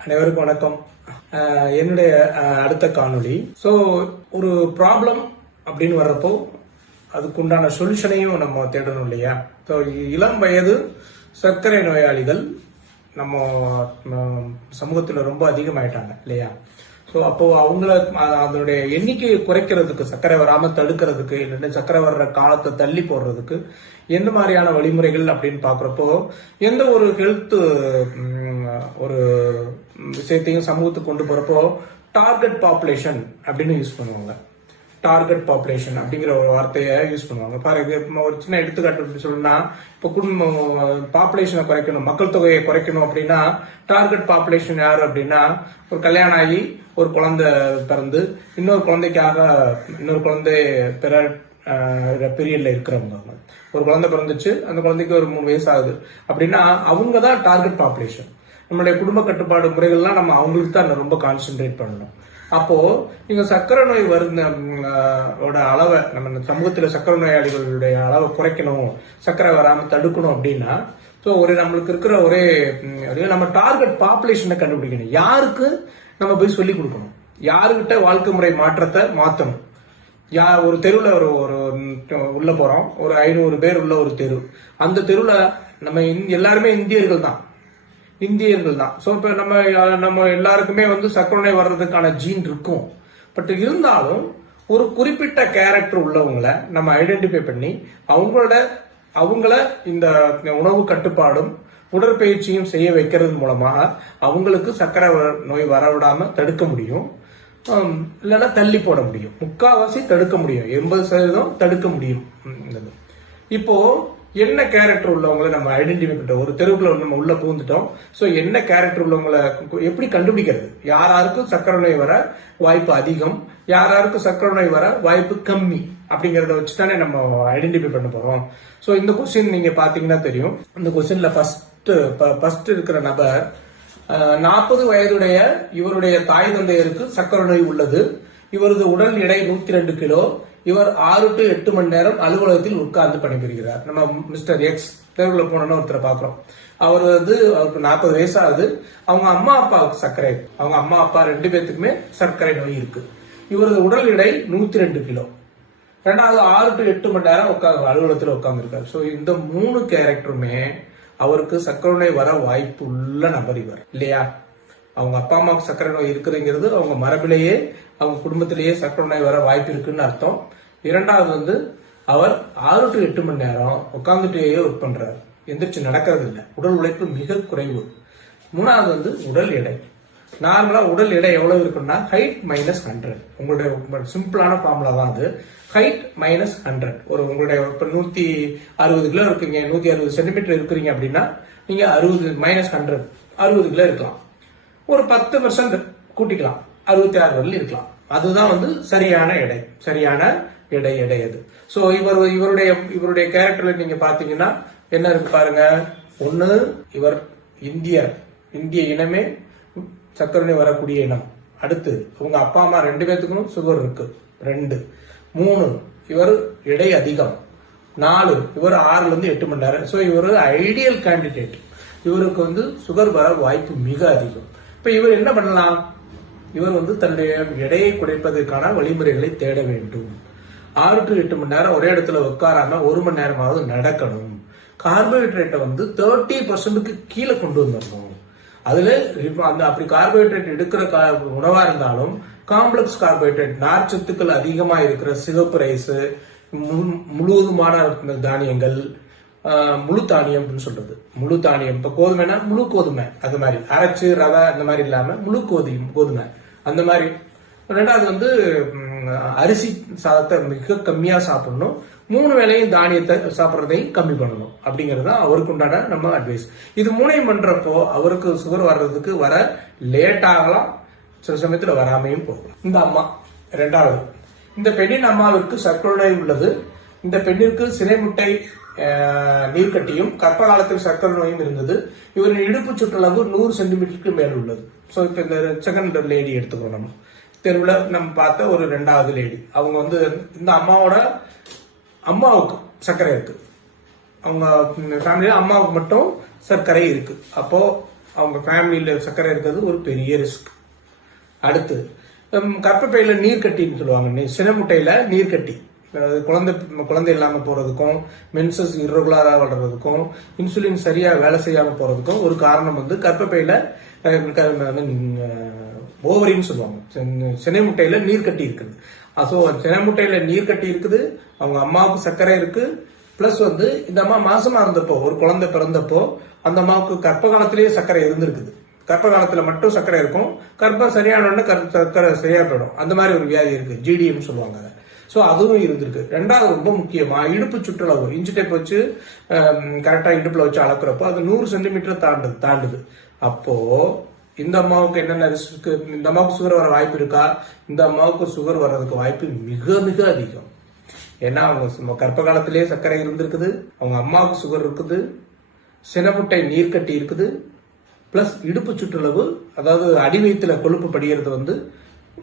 அனைவருக்கும் வணக்கம். என்னுடைய அடுத்த காணொளி. ஸோ ஒரு ப்ராப்ளம் அப்படின்னு வர்றப்போ அதுக்குண்டான சொல்யூஷனையும் நம்ம தேடணும் இல்லையா? ஸோ இளம் வயது சர்க்கரை நோயாளிகள் நம்ம சமூகத்தில் ரொம்ப அதிகமாயிட்டாங்க இல்லையா? ஸோ அப்போ அவங்கள அதனுடைய எண்ணிக்கையை குறைக்கிறதுக்கு சர்க்கரை வராமல் தடுக்கிறதுக்கு இல்லைன்னா சர்க்கரை வர்ற காலத்தை தள்ளி போடுறதுக்கு எந்த மாதிரியான வழிமுறைகள் அப்படின்னு பார்க்குறப்போ எந்த ஒரு ஹெல்த் ஒரு விஷயத்தையும் சமூகத்துக்கு கொண்டு போகிறப்போ டார்கெட் பாப்புலேஷன் அப்படின்னு யூஸ் பண்ணுவாங்க. டார்கெட் பாப்புலேஷன் அப்படிங்கிற ஒரு வார்த்தையை யூஸ் பண்ணுவாங்க. பாரு ஒரு சின்ன எடுத்துக்காட்டு அப்படின்னு சொல்லணும்னா இப்போ குடும்பம் பாப்புலேஷனை குறைக்கணும் மக்கள் தொகையை குறைக்கணும் அப்படின்னா டார்கெட் பாப்புலேஷன் யார் அப்படின்னா ஒரு கல்யாணம் ஆகி ஒரு குழந்தை பிறந்து இன்னொரு குழந்தைக்காக இன்னொரு குழந்தை பிற பீரியட்ல இருக்கிறவங்க. அவங்க. ஒரு குழந்தை பிறந்துச்சு அந்த குழந்தைக்கு ஒரு மூணு வயசு ஆகுது. அப்படின்னா அவங்க தான் டார்கெட் பாப்புலேஷன் நம்மளுடைய குடும்ப கட்டுப்பாடு முறைகள்லாம் நம்ம அவங்களுக்கு தான் ரொம்ப கான்சென்ட்ரேட் பண்ணணும். அப்போ நீங்க சர்க்கரை நோய் வருந்தோட அளவை நம்ம சமூகத்துல சர்க்கரை நோயாளிகளுடைய அளவை குறைக்கணும் சர்க்கரை வராம தடுக்கணும் அப்படின்னா ஸோ ஒரு நம்மளுக்கு இருக்கிற ஒரே நம்ம டார்கெட் பாப்புலேஷனை கண்டுபிடிக்கணும். யாருக்கு நம்ம போய் சொல்லி கொடுக்கணும்? யாருக்கிட்ட வாழ்க்கை முறை மாற்றத்தை மாற்றணும் யா ஒரு தெருவில் ஒரு ஒரு உள்ள போறோம். ஒரு ஐநூறு பேர் உள்ள ஒரு தெரு. அந்த தெருவில் நம்ம இந்- எல்லாருமே இந்தியர்கள் தான் இந்தியர்கள் தான் ஸோ இப்போ நம்ம நம்ம எல்லாருக்குமே வந்து சர்க்கரை நோய் வர்றதுக்கான ஜீன் இருக்கும். பட் இருந்தாலும் ஒரு குறிப்பிட்ட கேரக்டர் உள்ளவங்களை நம்ம ஐடென்டிஃபை பண்ணி அவங்களோட அவங்கள இந்த உணவு கட்டுப்பாடும் உடற்பயிற்சியும் செய்ய வைக்கிறது மூலமாக அவங்களுக்கு சர்க்கரை நோய் வரவிடாம தடுக்க முடியும். இல்லைன்னா தள்ளி போட முடியும். முக்காவாசி தடுக்க முடியும். எண்பது சதவீதம் தடுக்க முடியும். இப்போ என்ன கேரக்டர் உள்ளவங்களை நம்ம ஐடென்டிஃபை பண்ணிட்டோம்? ஒரு தெருவுக்குள்ள நம்ம உள்ள பூந்துட்டோம் ஸோ என்ன கேரக்டர் உள்ளவங்களை எப்படி கண்டுபிடிக்கிறது? யாராருக்கும் சர்க்கரை நோய் வர வாய்ப்பு அதிகம். யாராருக்கும் சர்க்கரை நோய் வர வாய்ப்பு கம்மி அப்படிங்கிறத வச்சு தானே நம்ம ஐடென்டிஃபை பண்ண போறோம். ஸோ இந்த கொஸ்டின் நீங்க பாத்தீங்கன்னா தெரியும். இந்த கொஸ்டின்ல ஃபர்ஸ்ட் ஃபர்ஸ்ட் இருக்கிற நபர் நாற்பது வயதுடைய இவருடைய தாய் தந்தையருக்கு சர்க்கரை நோய் உள்ளது. இவரது உடல் எடை நூத்தி ரெண்டு கிலோ. இவர் ஆறு டு எட்டு மணி நேரம் அலுவலகத்தில் உட்கார்ந்து பணிபுரிகிறார். நம்ம மிஸ்டர் எக்ஸ் தெருவில் போனோம்னு ஒருத்தரை பாக்குறோம் அவர் வந்து அவருக்கு நாற்பது வயசாகுது. அவங்க அம்மா அப்பாவுக்கு சர்க்கரை. அவங்க அம்மா அப்பா ரெண்டு பேர்த்துக்குமே சர்க்கரை நோய் இருக்கு. இவரது உடல் எடை நூத்தி ரெண்டு கிலோ. ரெண்டாவது ஆறு டு எட்டு மணி நேரம் உட்காந்து அலுவலகத்தில் உட்காந்துருக்காரு ஸோ இந்த மூணு கேரக்டருமே அவருக்கு சர்க்கரை நோய் வர வாய்ப்பு உள்ள நபர் இவர். இல்லையா? அவங்க அப்பா அம்மாவுக்கு சர்க்கரை நோய் இருக்குதுங்கிறது அவங்க மரபிலேயே அவங்க குடும்பத்திலேயே சர்க்கரை நோய் வர வாய்ப்பு இருக்குன்னு அர்த்தம். இரண்டாவது வந்து அவர் ஆறு டு எட்டு மணி நேரம் உட்காந்துட்டேயே ஒர்க் பண்றாரு. எந்திரிச்சு நடக்கிறது இல்லை உடல் உழைப்பு மிக குறைவு. மூணாவது வந்து உடல் எடை. நார்மலா உடல் எடை எவ்வளவு இருக்குன்னா ஹைட் மைனஸ் ஹண்ட்ரட் உங்களுடைய சிம்பிளான ஃபார்முலா தான் அது. ஹைட் மைனஸ் ஹண்ட்ரட் ஒரு உங்களுடைய இப்ப நூத்தி அறுபது கிலோ இருக்கீங்க நூத்தி அறுபது சென்டிமீட்டர் இருக்கிறீங்க அப்படின்னா நீங்க அறுபது மைனஸ் ஹண்ட்ரட் அறுபது கிலோ இருக்கலாம். ஒரு பத்து பெர்சன்ட் கூட்டிக்கலாம். அறுபத்தி ஆறு வரல இருக்கலாம். அதுதான் வந்து சரியான எடை. சரியான எடை எடை அது சோ இவர் இவருடைய இவருடைய கேரக்டர்ல நீங்க பாத்தீங்கன்னா என்ன இருக்கு பாருங்க? ஒன்று இவர் இந்தியர். இந்திய இனமே சர்க்கரை வரக்கூடிய இனம். அடுத்து உங்க அப்பா அம்மா ரெண்டு பேத்துக்கும் சுகர் இருக்கு. ரெண்டு. மூணு இவர் எடை அதிகம். நாலு இவர் ஆறுல இருந்து எட்டு மணி நேரம். ஸோ இவர் ஐடியல் கேண்டிடேட் இவருக்கு வந்து சுகர் வர வாய்ப்பு மிக அதிகம். இப்ப இவர் என்ன பண்ணலாம்? இவர் வந்து தன்னுடைய எடையை குறைப்பதற்கான வழிமுறைகளை தேட வேண்டும். ஆறு டு எட்டு மணி நேரம் ஒரே இடத்துல உட்காராம ஒரு மணி நேரமாவது நடக்கணும். கார்போஹைட்ரேட்டை வந்து தேர்ட்டி பர்சன்ட்டுக்கு கீழே கொண்டு வந்துடணும். அதுல அந்த அப்படி கார்போஹைட்ரேட் எடுக்கிற உணவா இருந்தாலும் காம்ப்ளெக்ஸ் கார்போஹைட்ரேட் நார்ச்சத்துக்கள் அதிகமா இருக்கிற சிவப்பு ரைஸ் முழுவதுமான இந்த தானியங்கள் முழு தானியம் அப்படின்னு சொல்றது. முழு தானியம். இப்ப கோதுமைனா முழு கோதுமை. அது மாதிரி. அரைச்சு ரவை அந்த மாதிரி இல்லாம முழு கோதியும் கோதுமை. அந்த மாதிரி. ரெண்டாவது வந்து அரிசி சாதத்தை மிக கம்மியா சாப்பிடணும். மூணு வேளையும் தானியத்தை சாப்பிட்றதையும் கம்மி பண்ணணும். அப்படிங்கிறது தான் அவருக்கு உண்டான நம்ம அட்வைஸ் இது மூணையும் பண்றப்போ அவருக்கு சுகர் வர்றதுக்கு வர லேட் ஆகலாம். சில சமயத்துல வராமையும் போகலாம். இந்த அம்மா ரெண்டாவது. இந்த பெண்ணின் அம்மாவிற்கு சர்க்கரை உள்ளது. இந்த பெண்ணிற்கு சினைமுட்டை முட்டை நீர்க்கட்டியும் கர்ப்ப காலத்தில் சர்க்கரை நோயும் இருந்தது. இவரின் இடுப்பு சுற்றளவு நூறு சென்டிமீட்டருக்கு மேல் உள்ளது. ஸோ இப்போ இந்த செகண்ட் லேடி எடுத்துக்கிறோம் நம்ம. தெருவில் நம்ம பார்த்த ஒரு ரெண்டாவது லேடி அவங்க வந்து இந்த அம்மாவோட அம்மாவுக்கு சர்க்கரை இருக்கு. அவங்க ஃபேமிலியில் அம்மாவுக்கு மட்டும் சர்க்கரை இருக்கு. அப்போ அவங்க ஃபேமிலியில் சர்க்கரை இருக்கிறது ஒரு பெரிய ரிஸ்க் அடுத்து ஹம், நீர்க்கட்டின்னு நீர் கட்டின்னு சொல்லுவாங்க. நீ- சினைமுட்டையில நீர் கட்டி குழந்தை குழந்தை இல்லாமல் போகிறதுக்கும் மென்சஸ் இரகுலராக வளர்றதுக்கும் இன்சுலின் சரியாக வேலை செய்யாமல் போகிறதுக்கும் ஒரு காரணம் வந்து கர்ப்பப்பையில் ஓவரின்னு சொல்லுவாங்க. சென்னை முட்டையில் நீர் கட்டி இருக்குது. ஸோ சென்னை முட்டையில் நீர் கட்டி இருக்குது அவங்க அம்மாவுக்கு சர்க்கரை இருக்குது ப்ளஸ் வந்து இந்த அம்மா மாசமாக இருந்தப்போ ஒரு குழந்தை பிறந்தப்போ அந்த அம்மாவுக்கு கர்ப்ப காலத்திலேயே சர்க்கரை இருந்திருக்குது. கர்ப்ப காலத்துல மட்டும் சர்க்கரை இருக்கும். கர்ப்பம் சரியான உடனே கர்- சர்க்கரை சரியா போயிடும். அந்த மாதிரி ஒரு வியாதி இருக்கு. ஜிடிஎம் சொல்லுவாங்க அதை. ஸோ அதுவும் இருந்திருக்கு. ரெண்டாவது ரொம்ப முக்கியமா இடுப்பு சுற்றளவு இன்ச்சு டேப் வச்சு கரெக்டா இடுப்புல வச்சு அளக்குறப்போ அது நூறு சென்டிமீட்டர் தாண்டுது தாண்டுது. அப்போ இந்த அம்மாவுக்கு என்னென்ன ரிஸ்க் இந்த அம்மாவுக்கு சுகர் வர வாய்ப்பு இருக்கா? இந்த அம்மாவுக்கு சுகர் வர்றதுக்கு வாய்ப்பு மிக மிக அதிகம். ஏன்னா அவங்க கர்ப்ப காலத்திலேயே சர்க்கரை இருந்திருக்குது அவங்க அம்மாவுக்கு சுகர் இருக்குது சினமுட்டை நீர் கட்டி இருக்குது பிளஸ் இடுப்பு சுற்றளவு அதாவது அடி கொழுப்பு படிகிறது வந்து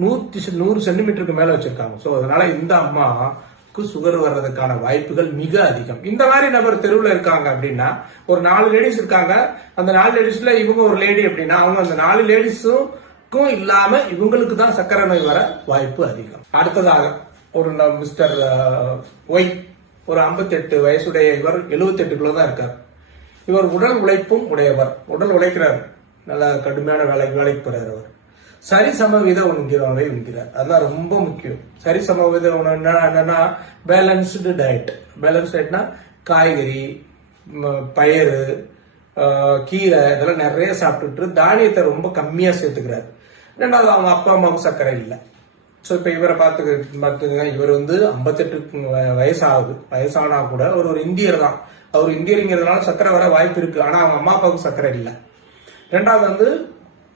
நூத்தி செ- நூறு சென்டிமீட்டருக்கு மேல வச்சிருக்காங்க. ஸோ அதனால இந்த அம்மாவுக்கு சுகர் வர்றதுக்கான வாய்ப்புகள் மிக அதிகம். இந்த மாதிரி நபர் தெருவில் இருக்காங்க அப்படின்னா ஒரு நாலு லேடிஸ் இருக்காங்க. அந்த நாலு லேடிஸ்ல இவங்க ஒரு லேடி அப்படின்னா அவங்க அந்த நாலு லேடிஸுக்கும் இல்லாம இவங்களுக்கு தான் சக்கரை நோய் வர வாய்ப்பு அதிகம். அடுத்ததாக ஒரு மிஸ்டர் ஒய் ஒரு 58 வயசுடைய இவர் 78 கிலோ தான் இருக்கார். இவர் உடல் உழைப்பும் உடையவர். உடல் உழைக்கிறார். நல்ல கடுமையான வேலை வேலைக்கு போறார் அவர். சரி சமவித உண்கிறவரை உண்கிறார். அதான் ரொம்ப முக்கியம். சரி சமவித உணவு என்னன்னா பேலன்ஸ்டு டயட் பேலன்ஸ் டயட்னா காய்கறி ம, பயறு கீரை இதெல்லாம் நிறைய சாப்பிட்டுட்டு தானியத்தை ரொம்ப கம்மியாக சேர்த்துக்கிறார். ரெண்டாவது அவங்க அப்பா அம்மாவுக்கு சர்க்கரை இல்லை. ஸோ இப்போ இவரை பார்த்து பார்த்துங்க இவர் வந்து ஐம்பத்தெட்டு வயசாகுது. வயசானா கூட அவர் ஒரு இந்தியர் தான். அவர் இந்தியருங்கிறதுனால சர்க்கரை வர வாய்ப்பு இருக்கு. ஆனால் அவங்க அம்மா அப்பாவுக்கு சர்க்கரை இல்லை. ரெண்டாவது வந்து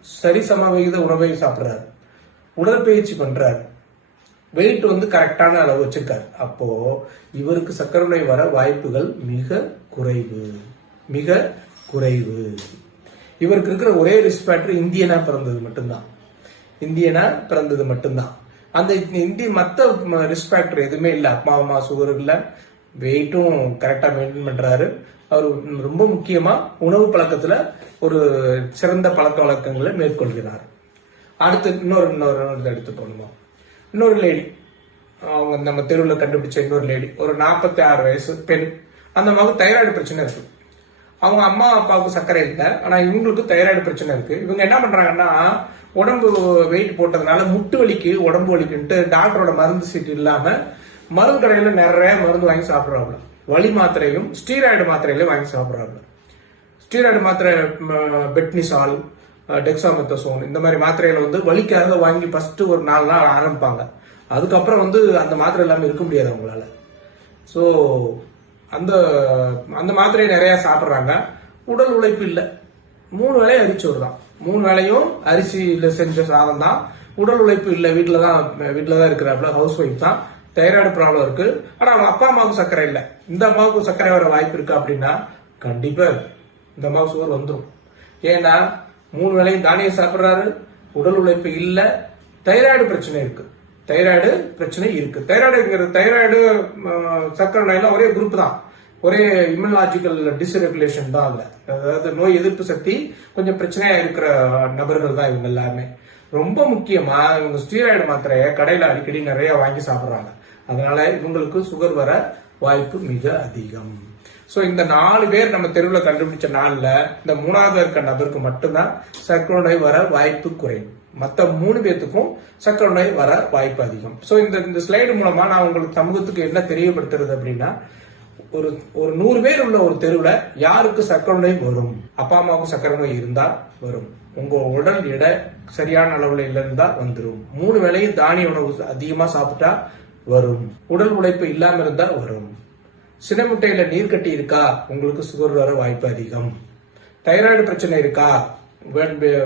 சரிசம விகித உணவை சாப்பிடுறாரு. உடற்பயிற்சி பண்றாரு. வெயிட் வந்து கரெக்டான அளவு வச்சிருக்காரு. அப்போ இவருக்கு சர்க்கரை நோய் வர வாய்ப்புகள் மிக குறைவு. மிக குறைவு. இவருக்கு இருக்கிற ஒரே ரிஸ்க் ஃபேக்டர் இந்தியனா பிறந்தது மட்டும்தான். இந்தியனா பிறந்தது மட்டும்தான். அந்த இந்திய மத்த ரிஸ்க் ஃபேக்டர் எதுவுமே இல்லை. அப்பா அம்மா சுகர் இல்லை. வெயிட்டும் கரெக்டாக மெயின்டைன் பண்றாரு. அவர் ரொம்ப முக்கியமா உணவு பழக்கத்துல ஒரு சிறந்த பழக்க வழக்கங்களை மேற்கொள்கிறார். அடுத்து இன்னொரு இன்னொரு இன்னொரு எடுத்து போகணுமா இன்னொரு லேடி அவங்க நம்ம தெருவில் கண்டுபிடிச்ச இன்னொரு லேடி ஒரு நாற்பத்தி ஆறு வயசு பெண். அந்த மகன் தைராய்டு பிரச்சனை இருக்கு. அவங்க அம்மா அப்பாவுக்கு சர்க்கரை இல்லை. ஆனால் இவங்களுக்கு தைராய்டு பிரச்சனை இருக்கு. இவங்க என்ன பண்றாங்கன்னா உடம்பு வெயிட் போட்டதுனால முட்டு வலிக்கு உடம்பு வலிக்குன்ட்டு டாக்டரோட மருந்து சீட்டு இல்லாமல் மருந்து கடையில நிறைய மருந்து வாங்கி சாப்பிட்றாப்புல. வலி மாத்திரையும் ஸ்டீராய்டு மாத்திரைகளையும் வாங்கி சாப்பிட்றாப்புல. ஸ்டீராய்டு மாத்திரை பெட்னிசால் டெக்ஸாமெத்தசோன் இந்த மாதிரி மாத்திரைகளை வந்து வலிக்காக வாங்கி ஃபர்ஸ்ட் ஒரு நாலு நாள் ஆரம்பிப்பாங்க. அதுக்கப்புறம் வந்து அந்த மாத்திரை இல்லாமல் இருக்க முடியாது அவங்களால. ஸோ அந்த அந்த மாத்திரையை நிறையா சாப்பிட்றாங்க. உடல் உழைப்பு இல்லை. மூணு வேலையை அரிச்சோறு தான் மூணு வேலையும் அரிசியில் செஞ்ச சாதம் தான். உடல் உழைப்பு இல்லை. வீட்டில் தான் வீட்டில் தான் இருக்கிறாப்புல ஹவுஸ் ஒய்ஃப் தான். தைராய்டு ப்ராப்ளம் இருக்கு. ஆனா அவங்க அப்பா அம்மாவுக்கு சர்க்கரை இல்லை. இந்த அம்மாவுக்கு சர்க்கரை வர வாய்ப்பு இருக்கு அப்படின்னா கண்டிப்பா இந்த அம்மாவுக்கு சுகர் வந்துடும் ஏன்னா மூணு வேளையும் தானியம் சாப்பிடுறாரு உடல் உழைப்பு இல்ல தைராய்டு பிரச்சனை இருக்கு. தைராய்டு பிரச்சனை இருக்கு. தைராய்டுங்கிறது தைராய்டு சர்க்கரை நோயெல்லாம் ஒரே குரூப் தான். ஒரே இம்யூனாலஜிக்கல் டிஸ்ரெகுலேஷன் தான் அதுல. அதாவது நோய் எதிர்ப்பு சக்தி கொஞ்சம் பிரச்சனையா இருக்கிற நபர்கள் தான் இவங்க எல்லாமே ரொம்ப முக்கியமா இவங்க ஸ்டீராய்டு மாத்திரையை கடையில அடிக்கடி நிறைய வாங்கி சாப்பிடுறாங்க. அதனால இவங்களுக்கு சுகர் வர வாய்ப்பு மிக அதிகம். ஸோ இந்த நாலு பேர் நம்ம தெருவில் கண்டுபிடிச்ச நாளில் இந்த மூணாவது இருக்க நபருக்கு மட்டும்தான் சர்க்கரை நோய் வர வாய்ப்பு குறையும். மற்ற மூணு பேர்த்துக்கும் சர்க்கரை நோய் வர வாய்ப்பு அதிகம். ஸோ இந்த இந்த ஸ்லைடு மூலமா நான் உங்களுக்கு சமூகத்துக்கு என்ன தெரியப்படுத்துறது அப்படின்னா ஒரு ஒரு நூறு பேர் உள்ள ஒரு தெருவில் யாருக்கு சர்க்கரை நோய் வரும்? அப்பா அம்மாவுக்கு சர்க்கரை நோய் இருந்தா வரும். உங்க உடல் எடை சரியான அளவுல தான் வந்துடும் மூணு வேளையும் தானிய உணவு அதிகமா சாப்பிட்டா வரும். உடல் உழைப்பு இல்லாம இருந்தா வரும். சினைமுட்டையில நீர் கட்டி இருக்கா உங்களுக்கு சுகர் வர வாய்ப்பு அதிகம். தைராய்டு பிரச்சனை இருக்கா? வே-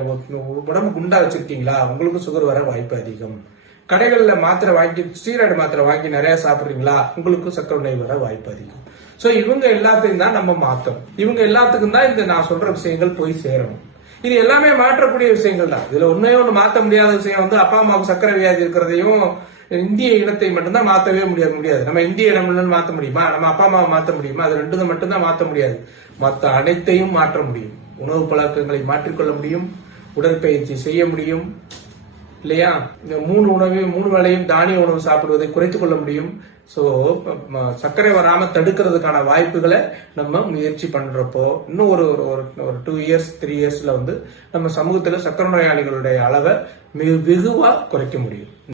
உடம்பு குண்டா வச்சிருக்கீங்களா? உங்களுக்கு சுகர் வர வாய்ப்பு அதிகம். கடைகளில் மாத்திரை வாங்கி ஸ்டீராய்டு மாத்திரை வாங்கி நிறைய சாப்பிடுறீங்களா? உங்களுக்கு சக்கரை நோய் வர வாய்ப்பு அதிகம். சோ இவங்க எல்லாத்தையும் தான் நம்ம மாற்றணும் இவங்க எல்லாத்துக்கும் தான் இந்த நான் சொல்ற விஷயங்கள் போய் சேரணும். இது எல்லாமே மாற்றக்கூடிய விஷயங்கள் தான். இதுல ஒன்னே ஒன்று மாற்ற முடியாத விஷயம் வந்து அப்பா அம்மாவுக்கு சக்கரை வியாதி இருக்கிறதையும் இந்திய இனத்தை மட்டும்தான் மாற்றவே முடியாது முடியாது. நம்ம இந்திய இடம் மாற்ற முடியுமா? நம்ம அப்பா அம்மாவை மாற்ற முடியுமா? அது ரெண்டு மட்டும்தான் மாற்ற முடியாது. மற்ற அனைத்தையும் மாற்ற முடியும். உணவு பழக்கங்களை மாற்றிக்கொள்ள முடியும். உடற்பயிற்சி செய்ய முடியும். இல்லையா? இந்த மூணு உணவையும் மூணு வேளையும் தானிய உணவு சாப்பிடுவதை குறைத்துக் கொள்ள முடியும். ஸோ சர்க்கரை வராம தடுக்கிறதுக்கான வாய்ப்புகளை நம்ம முயற்சி பண்றப்போ இன்னும் ஒரு ஒரு- ஒரு டூ இயர்ஸ் த்ரீ இயர்ஸ்ல வந்து நம்ம சமூகத்தில் சர்க்கரை நோயாளிகளுடைய அளவை மிக வெகுவாக குறைக்க முடியும்.